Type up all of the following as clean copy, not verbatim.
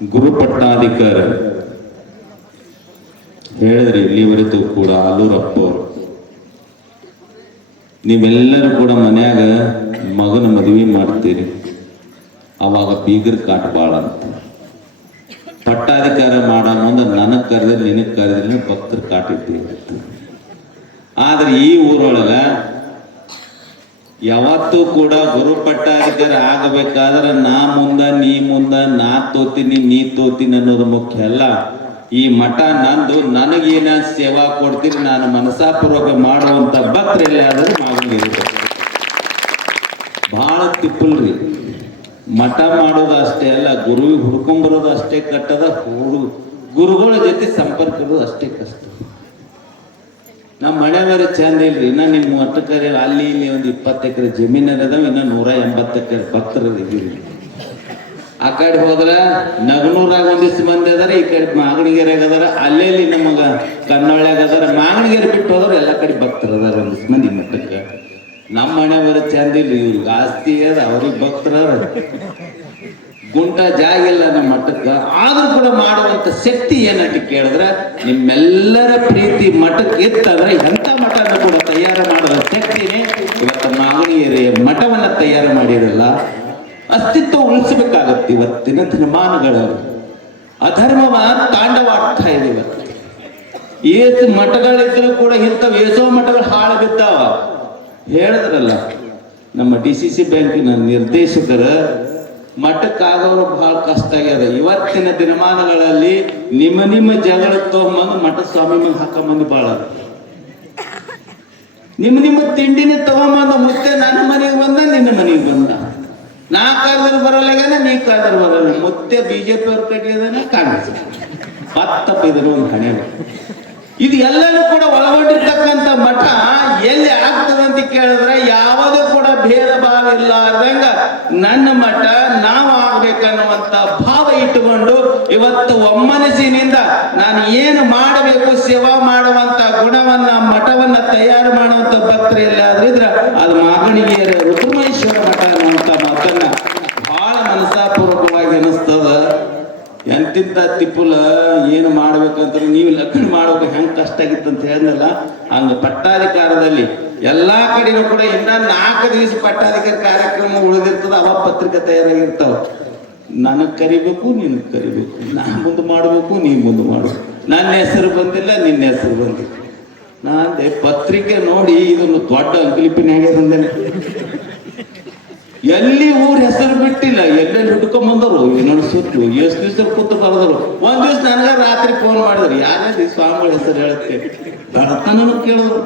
ಗುರುಪಟ್ಟಾಧಿಕಾರ ಹೇಳಿದ್ರಿ ಇಲ್ಲಿವರೆಗೂ ಕೂಡ ಆಲೂರಪ್ಪ ಅವರು. ನೀವೆಲ್ಲರೂ ಕೂಡ ಮನ್ಯಾಗ ಮಗನ ಮದುವೆ ಮಾಡ್ತೀರಿ, ಅವಾಗ ಬೀಗರ ಕಾಟ ಬಾಳ ಅಂತ. ಪಟ್ಟಾಧಿಕಾರ ಮಾಡೋ ಮುಂದೆ ನನಗೆ ಕರೆದ್ರೆ ನಿನಗೆ ಕರೆದ್ರೆ ಭಕ್ತರ ಕಾಟಿದ್ದೀವಿ. ಆದ್ರೆ ಈ ಊರೊಳಗ ಯಾವತ್ತೂ ಕೂಡ ಗುರು ಪಟ್ಟಾಧಿಕಾರ ಆಗಬೇಕಾದ್ರೆ ನಾ ಮುಂದ ನೀ ಮುಂದ, ನಾ ತೋತೀನಿ ನೀ ತೋತೀನಿ ಅನ್ನೋದು ಮುಖ್ಯ ಅಲ್ಲ. ಈ ಮಠ ನಂದು, ನನಗೇನ ಸೇವಾ ಕೊಡ್ತೀನಿ, ನಾನು ಮನಸಾಪೂರ್ವಕ ಮಾಡುವಂತ ಭಕ್ತರೆಲ್ಲ ಆದ್ರೆ ಮಾಗಣಿಗೆ ಬಹಳ ತಿಪ್ಪಲ್ರಿ. ಮಠ ಮಾಡೋದು ಅಷ್ಟೇ ಅಲ್ಲ, ಗುರುವಿಗೆ ಹುಡ್ಕೊಂಬರೋದು ಅಷ್ಟೇ ಕಟ್ಟದ, ಗುರುಗಳ ಜೊತೆ ಸಂಪರ್ಕ ಇರೋದು ಅಷ್ಟೇ ಕಷ್ಟ. ನಮ್ಮ ಮನೆಯವರ ಚಂದ ಇಲ್ರಿ. ಇನ್ನ ನಿಮ್ಮ ಮಠಕರೆ ಅಲ್ಲಿ ಇಲ್ಲಿ ಒಂದು 20 ಎಕರೆ ಜಮೀನರ ಅದಾವ, ಇನ್ನ 180 ಎಕರೆ ಭಕ್ತರು ಇದೀವಿ. ಆ ಕಡೆ ಹೋದ್ರ ನಗನೂರಾಗ ಒಂದಿಷ್ಟು ಮಂದಿ ಅದಾರ, ಈ ಕಡೆ ಮಾಗಣಿಗೆರೆಯಾಗ ಅದಾರ, ಅಲ್ಲೆಲ್ಲಿ ನಮಗ ಕನ್ನೊಳ್ಳ್ಯಾಗ ಅದಾರ. ಮಾಗಣಿಗೆರೆ ಬಿಟ್ಟು ಹೋದ್ರ ಎಲ್ಲ ಕಡೆ ಭಕ್ತರು ಅದಾರ ಒಂದಿಷ್ಟು ಮಂದಿ ಮಠಕ್ಕೆ. ನಮ್ಮ ಮನೆಯವರ ಚಂದ ಇಲ್ರಿ, ಇವ್ರಿಗೆ ಆಸ್ತಿ ಅದ, ಅವ್ರಿಗೆ ಭಕ್ತರ ಗುಂಟ ಜಾಗ ಇಲ್ಲ ನಮ್ಮ ಮಠಕ್ಕೆ. ಆದ್ರೂ ಕೂಡ ಮಾಡುವಂತ ಶಕ್ತಿ ಏನಂತ ಕೇಳಿದ್ರೆ ನಿಮ್ಮೆಲ್ಲರ ಪ್ರೀತಿ ಮಠಕ್ಕೆ ಇತ್ತಂದ್ರೆ ಎಂಥ ಮಠನ ಕೂಡ ತಯಾರು ಮಾಡುವ ಶಕ್ತಿನೇ ಇವತ್ತು ಮಾಗಣಿಗೆರೆ ಮಠವನ್ನ ತಯಾರು ಮಾಡಿರಲ್ಲ. ಅಸ್ತಿತ್ವ ಉಳಿಸಬೇಕಾಗತ್ತೆ. ಇವತ್ತಿನ ದಿನಮಾನಗಳಲ್ಲಿ ಅಧರ್ಮವ ತಾಂಡವಾಡ್ತಾ ಇದೆ. ಇವತ್ತು ಏಸು ಮಠಗಳಿದ್ರು ಕೂಡ ಇಂಥವು ಏಸೋ ಮಠಗಳು ಹಾಳು ಬಿದ್ದಾವ. ಹೇಳಿದ್ರಲ್ಲ ನಮ್ಮ DCC ಬ್ಯಾಂಕಿನ ನಿರ್ದೇಶಕರ, ಮಠಕ್ಕಾಗೋರು ಬಹಳ ಕಷ್ಟ ಆಗ್ಯದ. ಇವತ್ತಿನ ದಿನಮಾನಗಳಲ್ಲಿ ನಿಮ್ಮ ಜಗಳ ತಗೊಂಬಂದು ಮಠ ಸ್ವಾಮಿ ಮಂದಿ ಹಾಕೊಂಬಂದು ಬಾಳ ನಿಮ್ಮ ತಿಂಡಿನ ತಗೊಂಬಂದು ಮುತ್ತೆ ನನ್ನ ಮನೆಗೆ ಬಂದ, ನಿನ್ನ ಮನೆಗೆ ಬಂದ. ನಾ ಕಾಲದಲ್ಲಿ ಬರಲ್ಲಾಗನ, ನೀ ಕಾಲದಲ್ಲಿ ಬರಲ್ಲ. ಮುತ್ತೆ BJP ಅವ್ರ ಕಡೆ ಅದನ್ನ ಕಾಂಗ್ರೆಸ್ ಪತ್ತಪ್ಪ ಇದ್ರು ಒಂದು ಹಣೆ. ಇದು ಎಲ್ಲರೂ ಕೂಡ ಒಳಗೊಂಡಿರ್ತಕ್ಕಂಥ ಮಠ ಎಲ್ಲಿ ಆಗ್ತದಂತ ಕೇಳಿದ್ರೆ ಯಾವುದೂ ಕೂಡ ಭೇದ ಭಾವ ಇಲ್ಲಾರ್ದಂಗ ನನ್ನ ಮಠ ನಾವು ಆಗ್ಬೇಕನ್ನುವಂತ ಭಾವ ಇಟ್ಟುಕೊಂಡು ಇವತ್ತು ಒಮ್ಮನಸ್ಸಿನಿಂದ ನಾನು ಏನು ಮಾಡಬೇಕು, ಸೇವಾ ಮಾಡುವಂತ ಗುಣವನ್ನ ಮಠವನ್ನ ತಯಾರು ಮಾಡುವಂತ ಭಕ್ತರು ಎಲ್ಲಾದ್ರಿದ್ರೆ ಅದು ಮಾಗಣಿಗೆರೆ ರುದ್ರಮೇಶ್ವರ ಮಠ ಅನ್ನುವಂತ ಮಾತನ್ನ ಬಹಳ ಮನಸಾಪೂರ್ವಕವಾಗಿ ಅನಿಸ್ತದ. ಎಂತಿಂತ ತಿಪ್ಪುಲ ಏನು ಮಾಡ್ಬೇಕಂತ ನೀವು ಲಗ್ನ ಮಾಡ್ಬೇಕು ಹೆಂಗ್ ಕಷ್ಟ ಆಗಿತ್ತು ಅಂತ ಹೇಳಿದ್ನಲ್ಲ, ಹಂಗ ಪಟ್ಟಾಧಿಕಾರದಲ್ಲಿ ಎಲ್ಲಾ ಕಡೆನೂ ಕೂಡ ಇನ್ನ 4 ದಿವಸ ಪಟ್ಟಾಧಿಕಾರ ಕಾರ್ಯಕ್ರಮ ಉಳಿದಿರ್ತದ. ಅವ ಪತ್ರಿಕೆ ತಯಾರಾಗಿರ್ತಾವ. ನನಗ್ ಕರಿಬೇಕು, ನಿನಗ್ ಕರಿಬೇಕು, ನಾ ಮುಂದೆ ಮಾಡ್ಬೇಕು, ನೀ ಮುಂದೆ ಮಾಡ್ಬೇಕು. ನನ್ನ ಹೆಸರು ಬಂದಿಲ್ಲ, ನಿನ್ನ ಹೆಸರು ಬಂದಿಲ್ಲ. ನಾಂದೆ ಪತ್ರಿಕೆ ನೋಡಿ ಇದೊಂದು ದೊಡ್ಡ ಅಂಕಲಿಪಿನ ಹೇಗೆ ಎಲ್ಲಿ ಊರ ಹೆಸರು ಬಿಟ್ಟಿಲ್ಲ, ಎಲ್ಲೆಲ್ಲಿ ಹುಡ್ಕೊಂಡ್ ಬಂದರು. ಇನ್ನೊಂದು ಸುತ್ತು ಎಷ್ಟು ದಿವಸ ಕೂತು ಬರೆದರು. ಒಂದ್ ದಿವ್ಸ ನನಗ ರಾತ್ರಿ ಫೋನ್ ಮಾಡಿದ್ರು, ಯಾರೇ ಸ್ವಾಮಿಗಳ ಹೆಸರು ಹೇಳುತ್ತೆ ಬಡತನೂ ಕೇಳಿದ್ರು.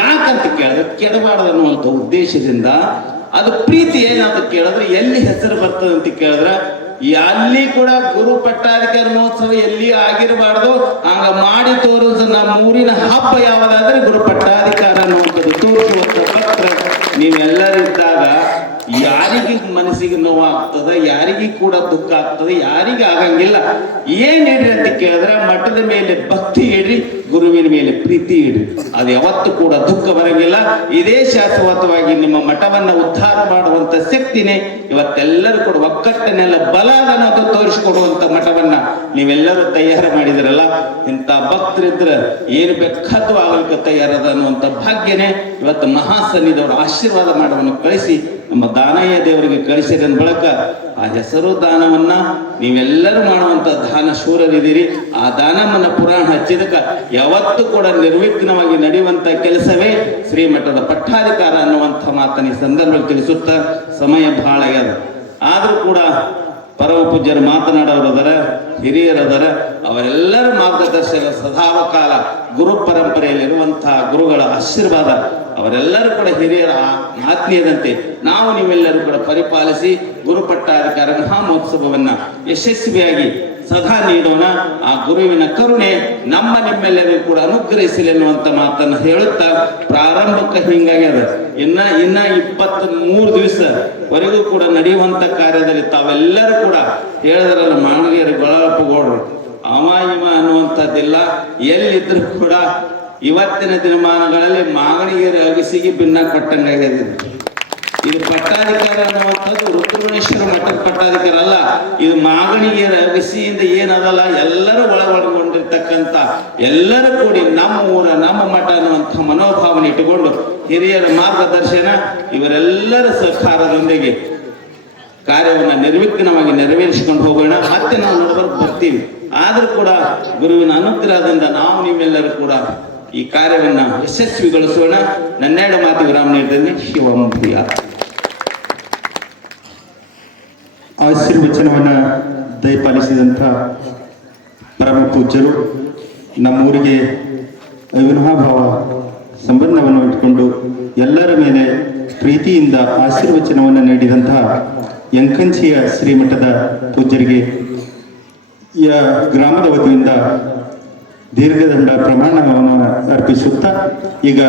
ಯಾಕಂತ ಕೇಳಿದ್ರೆ ಕೆಡಬಾರ್ದು ಅನ್ನುವಂಥ ಉದ್ದೇಶದಿಂದ. ಅದು ಪ್ರೀತಿ ಏನಂತ ಕೇಳಿದ್ರೆ ಎಲ್ಲಿ ಹೆಸರು ಬರ್ತದೆ ಅಂತ ಕೇಳಿದ್ರೆ ಅಲ್ಲಿ ಕೂಡ ಗುರು ಪಟ್ಟಾಧಿಕಾರ ಮಹೋತ್ಸವ ಎಲ್ಲಿ ಆಗಿರಬಾರ್ದು. ಹಂಗ ಮಾಡಿ ತೋರಿಸ ನಮ್ಮ ಊರಿನ ಹಬ್ಬ ಯಾವುದಾದ್ರೆ ಗುರು ಪಟ್ಟಾಧಿಕಾರ ಅನ್ನುವಂಥದ್ದು ತೋರಿಸುವಂತ ಪತ್ರ ನೀವೆಲ್ಲರಿದ್ದಾಗ ಯಾರಿಗೆ ಮನಸ್ಸಿಗೆ ನೋವಾಗ್ತದೆ, ಯಾರಿಗೂ ಕೂಡ ದುಃಖ ಆಗ್ತದೆ, ಯಾರಿಗೆ ಆಗಂಗಿಲ್ಲ. ಏನ್ ಇಡ್ರಿ ಅಂತ ಕೇಳಿದ್ರೆ ಮಠದ ಮೇಲೆ ಭಕ್ತಿ ಇಡ್ರಿ, ಗುರುವಿನ ಮೇಲೆ ಪ್ರೀತಿ ಇಡ್ರಿ. ಅದು ಯಾವತ್ತೂ ಕೂಡ ದುಃಖ ಬರಂಗಿಲ್ಲ. ಇದೇ ಶಾಶ್ವತವಾಗಿ ನಿಮ್ಮ ಮಠವನ್ನ ಉದ್ಧಾರ ಮಾಡುವಂತ ಶಕ್ತಿನೇ ಇವತ್ತೆಲ್ಲರೂ ಕೂಡ ಒಕ್ಕಟ್ಟನೆಲ್ಲ ಬಲ ಅನ್ನೋದು ತೋರಿಸಿಕೊಡುವಂತ ಮಠವನ್ನ ನೀವೆಲ್ಲರೂ ತಯಾರು ಮಾಡಿದ್ರಲ್ಲ. ಇಂಥ ಭಕ್ತರಿದ್ರೆ ಏನು ಬೇಕಾದ್ರೂ ಆಗಲಿಕ್ಕೆ ತಯಾರದ ಅನ್ನುವಂಥ ಭಾಗ್ಯನೇ ಇವತ್ತು ಮಹಾಸನ್ನಿಧವರ ಆಶೀರ್ವಾದ ಮಾಡವನ್ನು ಕಳಿಸಿ ನಮ್ಮ ದಾನಯ್ಯ ದೇವರಿಗೆ ಕಳಿಸಿದ ಬಳಕ ಆ ಹೆಸರು ದಾನವನ್ನ ನೀವೆಲ್ಲರೂ ಮಾಡುವಂತ ದಾನ ಶೂರರಿದ್ದೀರಿ. ಆ ದಾನವನ್ನ ಪುರಾಣ ಹಚ್ಚಿದಕ್ಕ ಯಾವತ್ತೂ ಕೂಡ ನಿರ್ವಿಘ್ನವಾಗಿ ನಡೆಯುವಂತ ಕೆಲಸವೇ ಶ್ರೀಮಠದ ಪಟ್ಟಾಧಿಕಾರ ಅನ್ನುವಂಥ ಮಾತನ್ನ ಈ ಸಂದರ್ಭದಲ್ಲಿ ತಿಳಿಸುತ್ತಾ ಸಮಯ ಬಹಳ ಆಗ್ಯದ. ಆದ್ರೂ ಕೂಡ ಪರಮ ಪೂಜ್ಯರು ಮಾತನಾಡೋರದರ, ಹಿರಿಯರದರ, ಅವರೆಲ್ಲರ ಮಾರ್ಗದರ್ಶನ ಸದಾವಕಾಲ ಗುರು ಪರಂಪರೆಯಲ್ಲಿರುವಂತಹ ಗುರುಗಳ ಆಶೀರ್ವಾದ ಅವರೆಲ್ಲರೂ ಕೂಡ ಹಿರಿಯರ ಆತ್ಮೀಯದಂತೆ ನಾವು ನೀವೆಲ್ಲರೂ ಕೂಡ ಪರಿಪಾಲಿಸಿ ಗುರು ಪಟ್ಟಾಧಿಕಾರ ಮಹೋತ್ಸವವನ್ನ ಯಶಸ್ವಿಯಾಗಿ ಸದಾ ನೀಡೋಣ. ಆ ಗುರುವಿನ ಕರುಣೆ ನಿಮ್ಮೆಲ್ಲರಿಗೂ ಕೂಡ ಅನುಗ್ರಹಿಸಲಿ ಎನ್ನುವಂತ ಮಾತನ್ನು ಹೇಳುತ್ತಾ ಪ್ರಾರಂಭಕ್ಕೆ ಹಿಂಗಾಗ್ಯದ. ಇನ್ನ 23 ದಿವಸವರೆಗೂ ಕೂಡ ನಡೆಯುವಂತ ಕಾರ್ಯದಲ್ಲಿ ತಾವೆಲ್ಲರೂ ಕೂಡ ಹೇಳಿದ್ರಲ್ಲ, ಮಾಗಣಿಗೆರೆ ಗೊಳಪಗೌಡರು ಅವ ಇವ ಅನ್ನುವಂಥದ್ದಿಲ್ಲ. ಎಲ್ಲಿದ್ರು ಕೂಡ ಇವತ್ತಿನ ದಿನಮಾನಗಳಲ್ಲಿ ಮಾಗಣಿಗೆರೆ ಅಗಸಿಗೆ ಭಿನ್ನ ಕೊಟ್ಟಂಗಾಗಿದೆ. ಇದು ಪಟ್ಟಾಧಿಕಾರ ಅನ್ನುವಂಥದ್ದು ರುದ್ರಮೇಶ್ವರ ಮಠದ ಪಟ್ಟಾಧಿಕಾರ ಅಲ್ಲ. ಇದು ಮಾಗಣಿಗೆ ರಹಸ್ಯದಿಂದ ಏನದಲ್ಲ ಎಲ್ಲರೂ ಒಳಗೊಂಡಿರ್ತಕ್ಕಂಥ ಎಲ್ಲರೂ ಕೂಡಿ ನಮ್ಮ ಊರ ನಮ್ಮ ಮಠ ಅನ್ನುವಂಥ ಮನೋಭಾವನೆ ಇಟ್ಟುಕೊಂಡು ಹಿರಿಯರ ಮಾರ್ಗದರ್ಶನ ಇವರೆಲ್ಲರ ಸಹಕಾರದೊಂದಿಗೆ ಕಾರ್ಯವನ್ನು ನಿರ್ವಿಘ್ನವಾಗಿ ನೆರವೇರಿಸಿಕೊಂಡು ಹೋಗೋಣ. ಮತ್ತೆ ನಾವು ನೋಡಬರ್ಕ್ ಬರ್ತೀವಿ. ಆದ್ರೂ ಕೂಡ ಗುರುವಿನ ಅನುಗ್ರಹದಿಂದ ನಾವು ನೀವೆಲ್ಲರೂ ಕೂಡ ಈ ಕಾರ್ಯವನ್ನ ಯಶಸ್ವಿಗೊಳಿಸೋಣ. ನನ್ನೆರಡು ಮಾತು ವಿರಾಮ ನೀಡಿದ್ದೇನೆ. ಶಿವಮೂರ್ತಿಯ ಆಶೀರ್ವಚನವನ್ನ ದಯಪಾಲಿಸಿದಂಥ ಪರಮ ಪೂಜ್ಯರು ನಮ್ಮೂರಿಗೆ ಅವಿನಾಭಾವ ಸಂಬಂಧವನ್ನು ಇಟ್ಟುಕೊಂಡು ಎಲ್ಲರ ಮೇಲೆ ಪ್ರೀತಿಯಿಂದ ಆಶೀರ್ವಚನವನ್ನು ನೀಡಿದಂತಹ ಯಂಕಂಚಿಯ ಶ್ರೀಮಠದ ಪೂಜ್ಯರಿಗೆ ಈ ಗ್ರಾಮದ ವತಿಯಿಂದ ದೀರ್ಘದಂಡ ಪ್ರಮಾಣವನ್ನು ಅರ್ಪಿಸುತ್ತಾ ಈಗ